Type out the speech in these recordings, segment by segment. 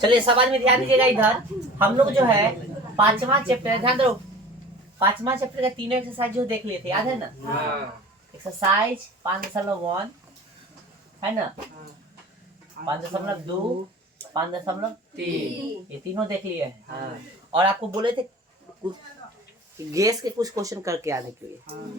चलिए सवाल में ध्यान दीजिएगा। इधर हम लोग जो है पांचवा चैप्टर, ध्यान दो, पांचवा चैप्टर का तीनों एक्सरसाइज जो देख लिए थे, याद है ना? एक्सरसाइज 5.1 है ना, 5.2, 5.3, ये तीनों देख लिए हैं। और आपको बोले थे गैस के कुछ क्वेश्चन करके आने के लिए,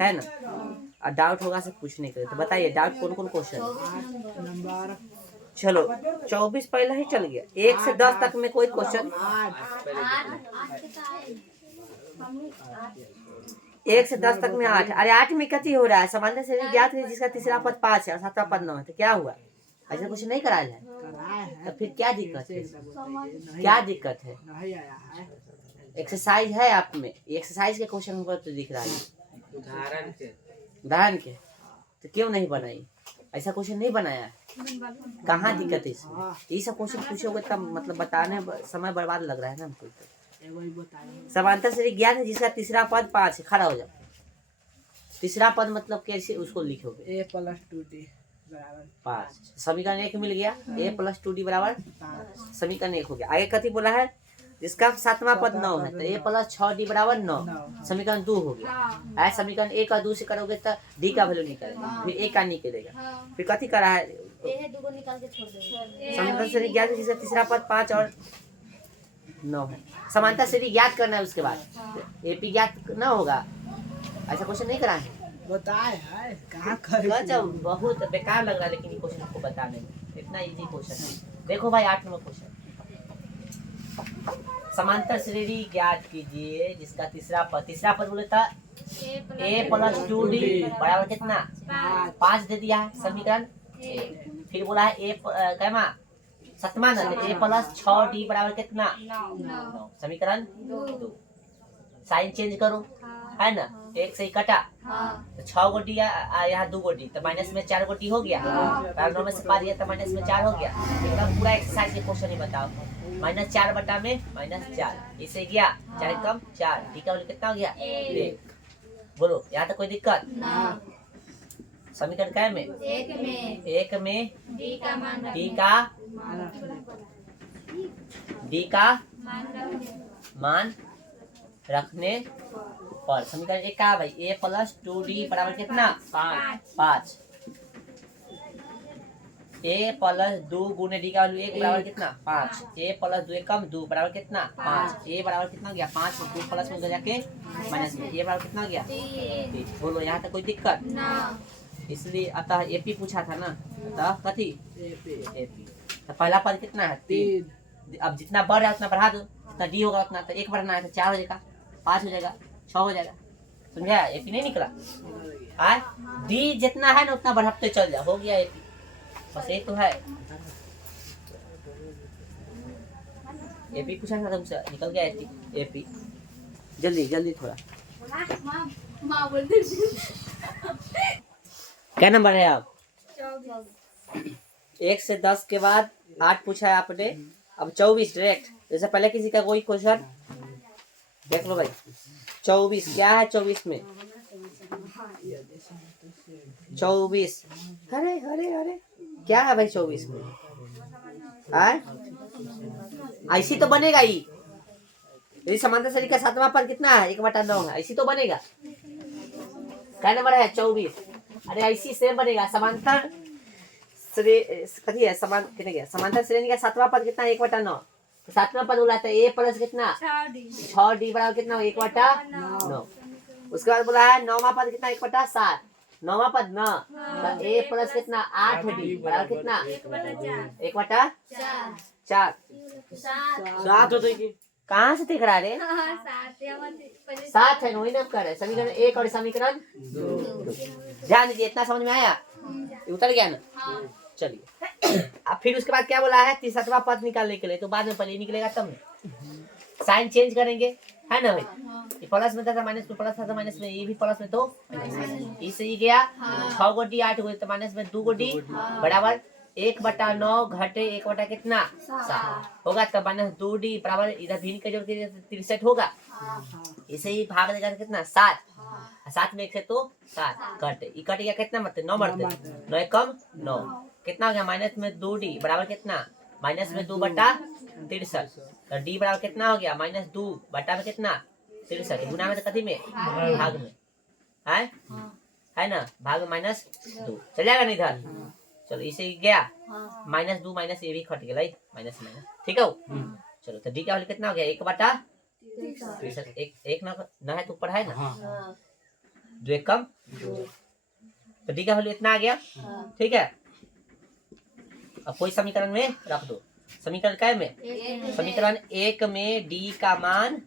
है ना? और डाउट होगा से पूछने के लिए। तो बताइए डाउट कौन कौन क्वेश्चन? चलो 24 पहले ही चल गया। 1 से 10 तक में कोई क्वेश्चन? 1 से 10 तक में 8। अरे 8 में कथी हो रहा है? सामान्य से ज्ञात है जिसका तीसरा पद 5 है और सातवां पद 9 है। तो क्या हुआ? ऐसा क्वेश्चन नहीं कराया है तो फिर क्या दिक्कत है? क्या दिक्कत है? एक्सरसाइज है आप में, एक्सरसाइज के क्वेश्चन पर तो दिख रहा है उदाहरण के, तो क्यों नहीं बनाई? ऐसा क्वेश्चन नहीं बनाया है, कहाँ दिक्कत है इसमें? ये सब क्वेश्चन पूछोगे तब मतलब बताने समय बर्बाद लग रहा है ना हमको। समांतर से ज्ञात है जिसका तीसरा पद 5 है। खड़ा हो जाओ। तीसरा पद मतलब कैसे उसको लिखोगे? a + 2d बराबर 5। समीकरण 1 मिल गया। a + 2d बराबर 5, समीकरण 1 हो गया। आगे कथी बोला है? जिसका सातवां पद 9 है तो a + 6d बराबर 9, समीकरण 2 हो गया। ऐसे समीकरण 1 और 2 से करोगे तो d का वैल्यू निकलेगा, फिर a का निकलेगा। फिर कथी करा है? समांतर से ज्ञात है जिसका तीसरा पद 5 और 9 है। समांतर श्रेणी ज्ञात करना है। उसके बाद एपी ज्ञात ना होगा, ऐसा क्वेश्चन नहीं करा है। बताए है कहाँ करे? बहुत बेकार लग रहा है लेकिन ये क्वेश्चन आपको बताने में इतना इजी क्वेश्चन है। देखो भाई 8 नंबर क्वेश्चन, समांतर श्रेणी ज्ञात कीजिए जिसका तीसरा पद बोले था a + 2d बराबर कितना? 5 दे दिया है समीकरण। फिर बोला है कैमा सतमा न a + 6d बराबर कितना? 9, समीकरण 2। साइन चेंज करो, है ना? 1 से ही कटा तो 6 गो डी, यहाँ 2 गो डी तो माइनस में 4 गो डी हो गया। 9 में से 5 दिया तो माइनस में 4 हो गया। एकदम पूरा एक्सरसाइज के क्वेश्चन ही बताओ। -4 बटा में -4, इससे गया 4 कम 4, डी का वैल्यू कितना हो गया? 1। बोलो यहाँ तक कोई दिक्कत? समीकरण क्या में? 1 में डी का मान रखने पर समीकरण 1 का भाई a + 2d बराबर कितना? 5। a + 2 गुने d का वैल्यू 1 बराबर कितना? 5। a + 2 कम 2 बराबर कितना? 5। a बराबर कितना हो गया? 5 2 प्लस में जाके माइनस में a बराबर कितना हो गया? 3। बोलो यहाँ तक कोई दिक्कत? इसलिए अतः एपी पूछा था ना, अतः कथी? एपी। तो पहला पद कितना है? 3। अब जितना बढ़ रहा है उतना बढ़ा दो, जितना डी होगा उतना, तो 1 बढ़ना है तो 4 हो जाएगा, 5 हो जाएगा, 6 हो जाएगा। समझा? एपी नहीं निकला। डी जितना है ना उतना बढ़ाते चल जाओ, हो गया एपी। बस एक तो है एपी पूछा था तुमसे, निकल गया एपी। जल्दी जल्दी थोड़ा। क्या नंबर है आप? 1 से 10 के बाद 8 पूछा है आपने, अब 24 डायरेक्ट। जैसे पहले किसी का कोई क्वेश्चन देख लो भाई। 24 क्या है? 24 में 24 अरे अरे अरे क्या है भाई 24 में? ऐसी तो बनेगा ही। यदि समांतर श्रेणी का सातवां पद कितना है? 1/9 है, ऐसी तो बनेगा। क्या नंबर है? 24। अरे ऐसी सेम बनेगा। समांतर कथी है? कितने गया? समांतर श्रेणी का सातवां पद कितना है? 1/9। सातवां पद बोला था a + कितना? 6d बराबर कितना? 1/9। उसके बाद बोला है नौवां पद कितना? 1/7। नौवां पद ना तो a + कितना? 8d बराबर कितना? 1/4। 7 हो गई। कहाँ से दिख रहा है रे? 7 है, वही नंबर है। समीकरण 1 और समीकरण 2। ध्यान दीजिए, इतना समझ में आया? उतर गया ना? चलिए अब फिर उसके बाद क्या बोला है? तीसरा पद निकालने के लिए, तो बाद में पहले निकलेगा तब साइन चेंज करेंगे, है ना भाई? ये प्लस में था माइनस में, प्लस था माइनस में, ये भी प्लस में तो इससे ही गया। 6 गो डी 8 हुए तो माइनस में 2 गो डी बराबर 1/9 घटे 1 कितना? 7 होगा। तब -2d बराबर इधर भिन्न का जोड़ के 63 होगा। इसे ही भाग देगा कितना? 7। 7 में 1 से तो 7 कट गया कितना? मतलब 9 बढ़ते 9 कम 9 कितना हो गया? -2d बराबर कितना? माइनस में 2/63 तो डी बराबर कितना हो गया -2 बटा में कितना 63 गुना में तो कथी में भाग में है ना भाग में -2 चल जाएगा नहीं इधर चलो इसे गया -2 माइनस ये भी कट गया माइनस माइनस ठीक है चलो तो डी का वैल्यू कितना हो गया 1/63 एक ना है तो ऊपर है ना 2 एक कम तो डी का वैल्यू इतना आ गया ठीक है अब कोई समीकरण में रख दो समीकरण क्या में समीकरण 1 में डी का मान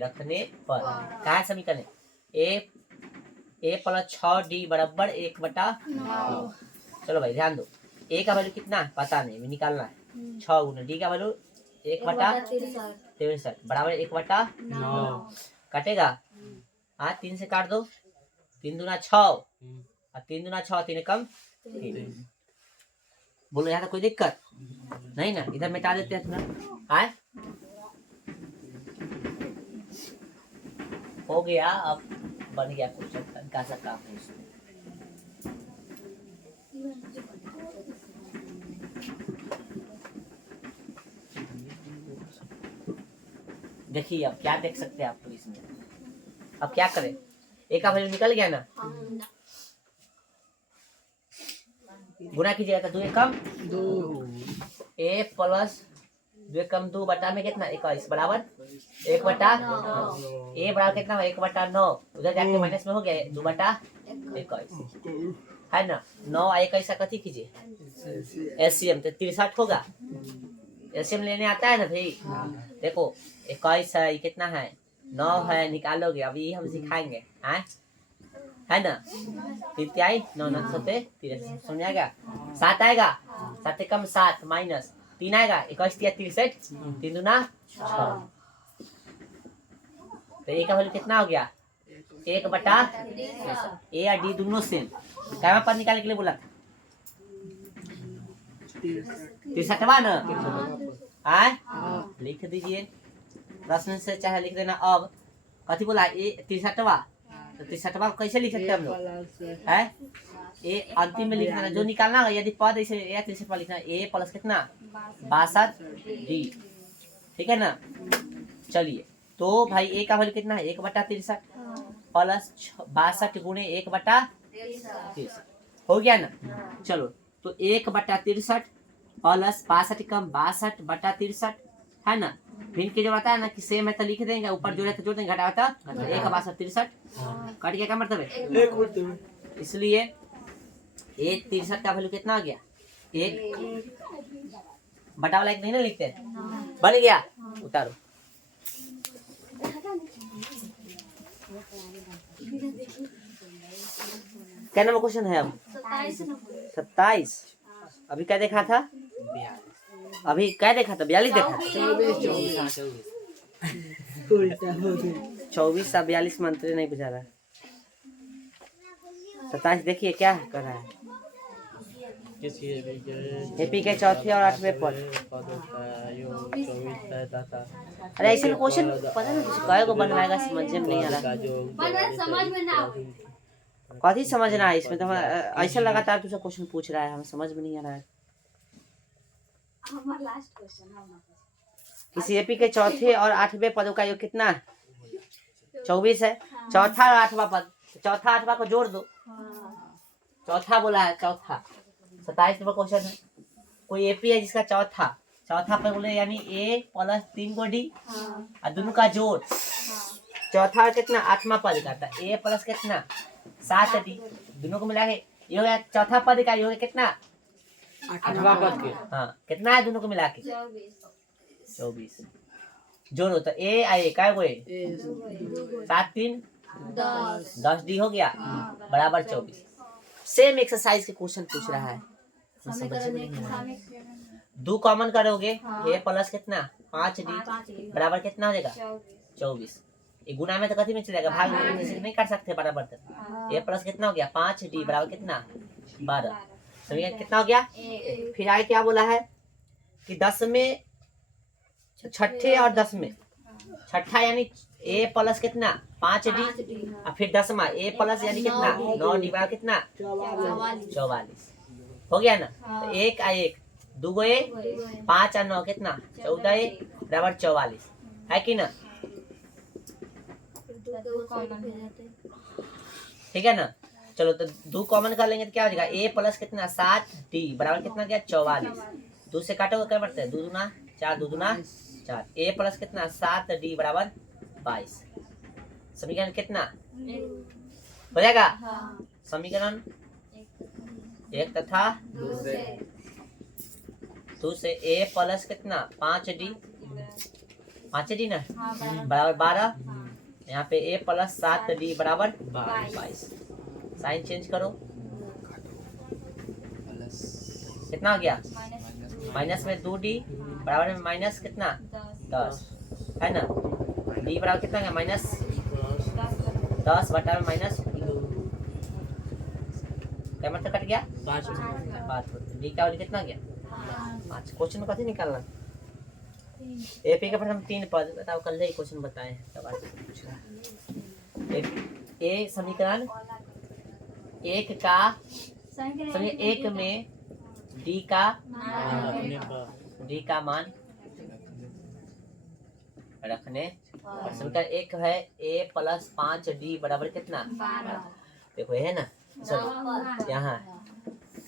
रखने पर क्या है समीकरण ए प्लस 6d बराबर 1/9 चलो भाई ध्यान दो ए का वैल्यू कितना है पता नहीं अभी निकालना है 6 गुना डी का वैल्यू 1/63 बराबर 1/9 कटेगा 3 से काट दो 3 दूना 6 और 3 दूना 6 3 कम 3 बोलो यहाँ कोई दिक्कत नहीं ना इधर मिटा देते हैं थोड़ा हो गया अब बन गया क्वेश्चन का सा काम है इसमें देखिए अब क्या देख सकते हैं आप इसमें अब क्या करें एक का वैल्यू निकल गया ना गुना कीजिएगा तो 2 कम 2 ए प्लस 2 कम 2 बटा में कितना 21 बराबर 1/9 ए बराबर कितना 1/9 उधर जाके माइनस में हो गया 2/21 है ना 9 21 कथी कीजिए एलसीएम तो 63 होगा एलसीएम लेने आता है ना भाई देखो 21 है कितना है 9 है निकालोगे अभी हम सिखाएंगे है ना 3 9 9 सते समझाएगा 7 आएगा 7 कम 7 माइनस 3 आएगा 21 63 3 दूना 6 तो ए का वैल्यू कितना हो गया 1/63 ए और डी दोनों सेम क्या पर निकालने के लिए बोला था 63 ना लिख दीजिए प्रश्न से चाहे लिख देना अब कथी बोला ए 63 तो 63 कैसे लिख सकते हैं हम लोग है ए अंतिम में लिख देना जो निकालना है यदि पद ऐसे ए 63 लिखना ए प्लस कितना 62 डी ठीक है ना चलिए तो भाई ए का वैल्यू कितना है 1/63 प्लस 62 गुणे 1/63 हो गया ना चलो तो 1/63 प्लस 62 कम 62/63 है ना भिन्न की जो आता है ना कि सेम है तो लिख देंगे ऊपर जोड़े तो जोड़ देंगे घटा होता 1/63 कट गया क्या मतलब है इसलिए 1/63 का वैल्यू कितना हो गया 1 बटा वाला 1 नहीं ना लिखते बन गया उतारो क्या नंबर क्वेश्चन है अब 27 अभी क्या देखा था अभी क्या देखा था 42 देखा 24 और 42 मंत्र नहीं बुझा रहा 27 देखिए क्या कर रहा है एपी के चौथे और 8वें पद अरे ऐसे क्वेश्चन पता नहीं कई को बनवाएगा समझ में नहीं आ रहा कथी समझना है इसमें तो ऐसा लगातार तुझसे क्वेश्चन पूछ रहा है हमें समझ में नहीं आ रहा है किसी एपी के चौथे और 8वें पदों का योग कितना 24 है चौथा और 8वां पद चौथा 8वां को जोड़ दो चौथा बोला है चौथा 27 नंबर क्वेश्चन है कोई एपी है जिसका चौथा पे बोले यानी ए प्लस 3 को डी और दोनों का जोड़ चौथा कितना 8वां पद का था ए प्लस कितना 7 डी दोनों को मिला के ये हो गया चौथा पद का ये हो गया कितना 8वां पद के हाँ कितना है दोनों को मिला के 24 जोड़ो तो ए आए क्या हुए 7 3 10 डी हो गया बराबर 24 सेम एक्सरसाइज के क्वेश्चन पूछ रहा है दो कॉमन करोगे ए प्लस कितना 5 डी बराबर कितना हो जाएगा 24 ये गुना में तो कथी में चलेगा भाग में नहीं कर सकते बराबर तक ए प्लस कितना हो गया 5 डी बराबर कितना 12 समझिए कितना हो गया फिर आगे क्या बोला है कि 10 में छठे और 10 में छठा यानी ए प्लस कितना 5D और फिर 10वां A प्लस यानी कितना 9D बराबर कितना 44 हो गया ना। तो 1 और 1 2 गो 5 और 9 कितना 14 बराबर 44 है कि ना। ठीक है ना। चलो तो 2 कॉमन कर लेंगे तो क्या हो जाएगा A प्लस कितना 7D बराबर कितना गया 44। 2 से काटोगे क्या बढ़ता है 2 दूना 4 2 दूना 4 A प्लस कितना 7D बराबर 22। समीकरण कितना हो जाएगा समीकरण 1 तथा 2 से A प्लस कितना 5D ना बराबर 12। यहाँ पे A प्लस 7D बराबर 22। साइन चेंज करो कितना हो गया माइनस में 2D बराबर में माइनस कितना 10 है ना। D बराबर कितना गया माइनस 10 बटा में माइनस क्या मतलब कट गया 5। D का वैल्यू कितना गया 5। क्वेश्चन में कैसे निकालना एपी का प्रथम 3 पद बताओ कल ही क्वेश्चन बताए तब आज पूछ रहा है। ए समीकरण 1 का समीकरण 1 में D का मान रखने और समीकरण 1 है A प्लस 5D बराबर कितना 12। देखो ये है ना सर यहाँ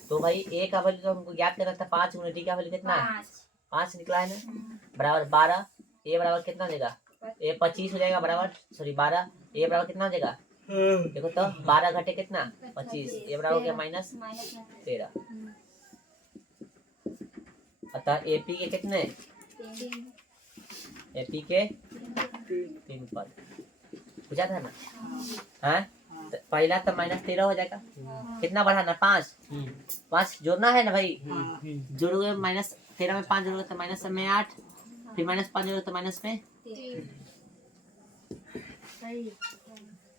तो भाई A का वैल्यू तो हमको ज्ञात करना था 5 गुना D का वैल्यू कितना 5 निकला है ना बराबर 12। A बराबर कितना हो जाएगा A 25 हो जाएगा बराबर सॉरी 12 A बराबर कितना हो जाएगा देखो तो 12 घटे कितना 25 A बराबर क्या माइनस 13। अतः AP के कितने AP के 3 पद पूछा था ना हाँ तो पहला तो माइनस 13 हो जाएगा कितना बढ़ाना 5 जोड़ना है ना भाई जोड़ोगे माइनस 13 में 5 जोड़ोगे तो माइनस में 8 फिर माइनस 5 जोड़ोगे तो माइनस में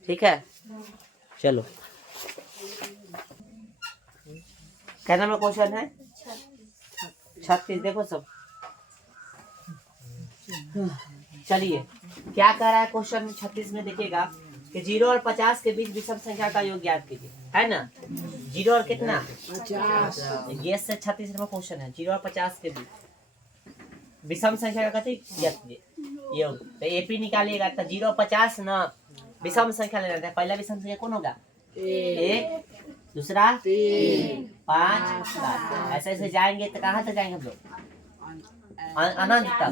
ठीक है। चलो क्या नंबर क्वेश्चन है 36 देखो सब चलिए क्या कह रहा है क्वेश्चन 36 में देखिएगा कि 0 और 50 के बीच विषम संख्या का योग ज्ञात कीजिए है ना 0 और कितना 50 ये से 36 नंबर क्वेश्चन है 0 और 50 के बीच विषम संख्या का कथी ज्ञात कीजिए योग। तो एपी निकालिएगा तो 0 और 50 ना विषम संख्या लेना है। पहला विषम संख्या कौन होगा 1 दूसरा 3 5 7 ऐसे ऐसे जाएंगे तो कहाँ तक जाएंगे हम लोग अनंत तक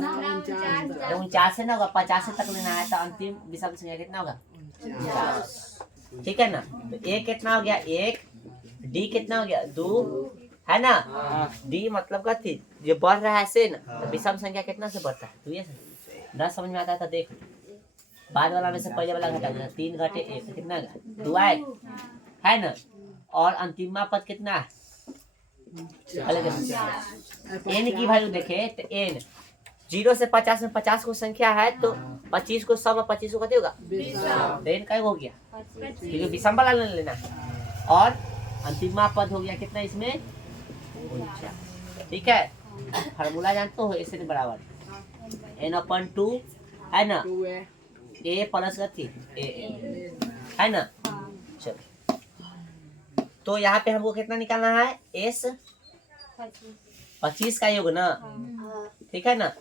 49 से ना होगा 50 तक लेना है तो अंतिम विषम संख्या कितना होगा ठीक है ना। तो A कितना हो गया 1 D कितना हो गया 2 है ना D मतलब का थी जो बढ़ रहा है से ना तो विषम संख्या कितना से बढ़ता है 2 से ना समझ में आता है तो देख बाद वाला में से पहले वाला घटा देना 3 घटे 1 कितना 2 आए है ना और अंतिम पद कितना है n की वैल्यू देखे तो n 0 से 50 में 50 को संख्या है तो 25 को 100 में 25 को कते होगा तो n का हो गया क्योंकि विषम वाला लेना है और अंतिम पद हो गया कितना इसमें 49। ठीक है फार्मूला जानते हो इससे बराबर n/2 है ना A प्लस का थी है ना। चलो तो यहाँ पे हमको कितना निकालना है S 25 का योग ना ठीक है ना।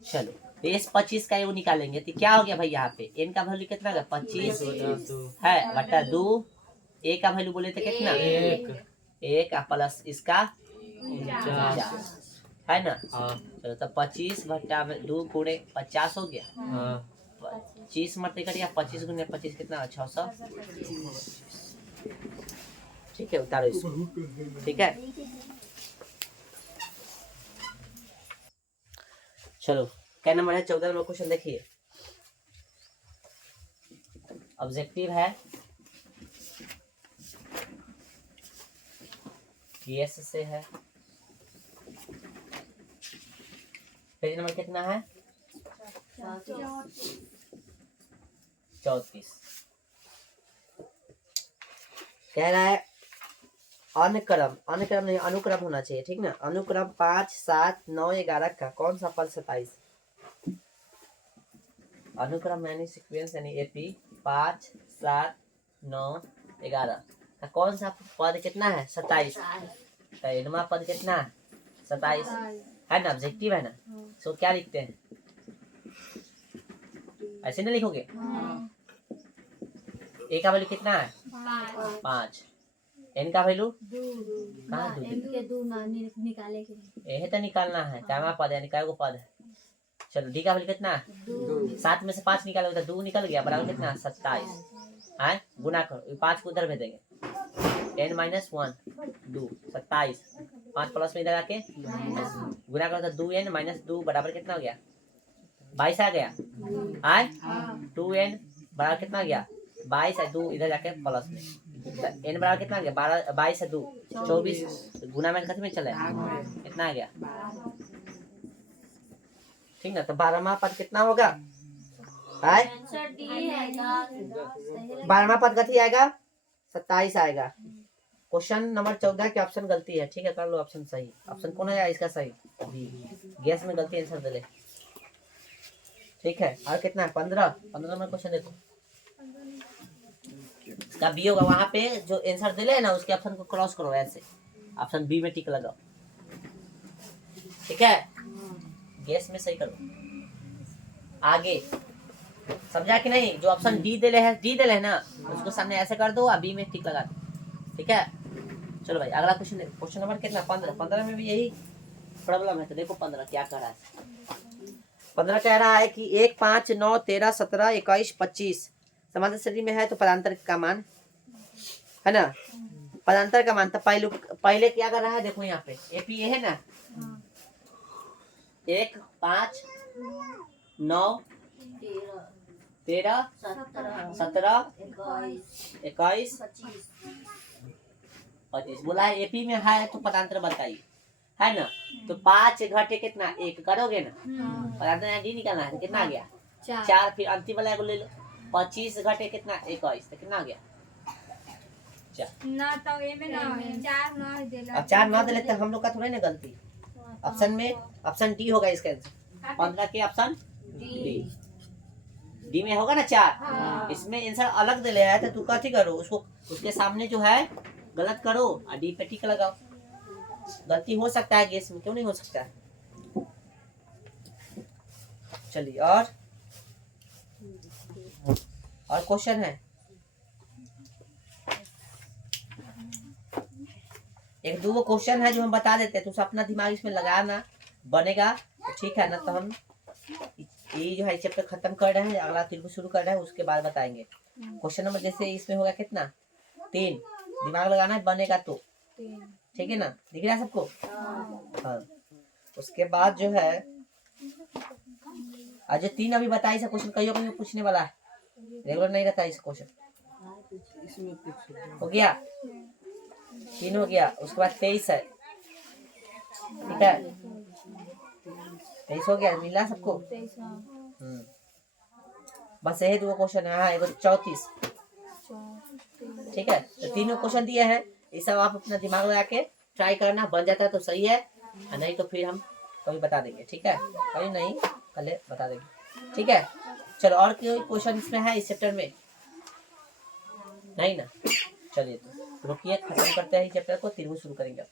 चलो S 25 का योग निकालेंगे तो क्या हो गया भाई यहाँ पे n का वैल्यू कितना है 25 है बटा 2 A का वैल्यू बोले थे कितना 1 प्लस इसका 49 है ना। चलो तो 25 बटा 2 गुणे 50 हो गया 25 मत करिए 25 गुने 25 कितना 600। ठीक है उतारो इसको ठीक है। चलो क्या नंबर है 14 नंबर क्वेश्चन देखिए ऑब्जेक्टिव है केस से है पेज नंबर कितना है 34 कह रहा है अनुक्रम नहीं अनुक्रम होना चाहिए ठीक ना। अनुक्रम 5 7 9 11 का कौन सा फल 27 अनुक्रम यानी सीक्वेंस यानी एपी 5 7 9 11 का कौन सा पद कितना है 27। का एनवा पद कितना है 27 है ना, ऑब्जेक्टिव है ना। सो क्या लिखते हैं, ऐसे नहीं लिखोगे। ए का वैल्यू कितना है 5, एन का वैल्यू कहाँ निकाले यही तो निकालना है, क्या पद है, निकाल को पद है। चलो डी का वैल्यू कितना है 7 में से 5 निकालोगे तो 2 निकल गया, बराबर कितना 27 है। गुना करो 5 को उधर भेजेंगे, n माइनस 1 2 27, 5 प्लस में इधर आके गुना करो तो 2n माइनस 2 बराबर कितना हो गया 22 आ गया। आए 2n बराबर कितना हो गया 22 है, 2 इधर जाके प्लस में n बराबर कितना आ गया 22 है 2 24, गुना में कितने में चले कितना आ गया, ठीक ना। तो 12वां पद कितना होगा, 12वां पद कथी आएगा 27 आएगा। क्वेश्चन नंबर 14 के ऑप्शन गलती है, ठीक है कर लो ऑप्शन सही। ऑप्शन कौन है इसका सही, बी। गैस में गलती आंसर दे ले, ठीक है। और कितना है 15 में क्वेश्चन देखो इसका बी होगा, वहां पे जो आंसर दे ले ना उसके ऑप्शन को क्रॉस करो ऐसे, ऑप्शन बी में टिक लगाओ, ठीक है। गैस में सही करो। आगे समझा कि नहीं, जो ऑप्शन डी दे ले है ना उसको सामने ऐसे कर दो और बी में टिक लगा दो, ठीक है। चलो भाई अगला क्वेश्चन देखो, क्वेश्चन नंबर कितना 15 में भी यही प्रॉब्लम है। तो देखो 15 क्या कह रहा है, 15 कह रहा है कि 1 5 9 13 17 21 25 समांतर श्रेणी में है तो पदांतर का मान है ना, पदांतर का मान। तो पहले क्या कर रहा है देखो यहाँ पे एपी ये है ना 1 5 9 13 17 21 25 बोला है एपी में है तो पदांतर बताइए, है ना। तो 5 घटे कितना 1 करोगे ना, पदांतर डी निकालना है तो कितना आ गया 4, फिर अंतिम वाला को ले लो 25 घटे कितना 21 तो कितना आ गया 4। अब 4 ना दे तो हम लोग का थोड़ा ना गलती, ऑप्शन में ऑप्शन डी होगा इसका आंसर। 15 के ऑप्शन डी में होगा ना 4। इसमें आंसर अलग दे ले है तो तू कथी करो उसको उसके सामने जो है गलत करो और डी पे टिक लगाओ। गलती हो सकता है गैस में, क्यों नहीं हो सकता है। चलिए और क्वेश्चन है, एक दो क्वेश्चन है जो हम बता देते हैं, तो अपना दिमाग इसमें लगाना बनेगा तो ठीक है ना। तो हम ये जो है चैप्टर खत्म कर रहे हैं, अगला 3 को शुरू कर रहे हैं, उसके बाद बताएंगे। क्वेश्चन नंबर जैसे इसमें होगा कितना 3, दिमाग लगाना है बनेगा तो ठीक है ना, दिख रहा है सबको। हाँ उसके बाद जो है आज 3 अभी बताइए से क्वेश्चन कहीं कहीं पूछने वाला है, रेगुलर नहीं रहता इस क्वेश्चन। हो गया 3 हो गया, उसके बाद 23 है, ठीक है 23 हो गया, मिला सबको। बस यही 2 क्वेश्चन है, हाँ 34, ठीक है। तो 3 क्वेश्चन दिए हैं, ये सब आप अपना दिमाग लगा के ट्राई करना, बन जाता है तो सही है, नहीं तो फिर हम कभी बता देंगे, ठीक है। कभी नहीं कल बता देंगे, ठीक है। चलो और कोई क्वेश्चन इसमें है इस चैप्टर में नहीं ना, चलिए तो रुकिए खत्म करते हैं इस चैप्टर को, 3 शुरू करेंगे।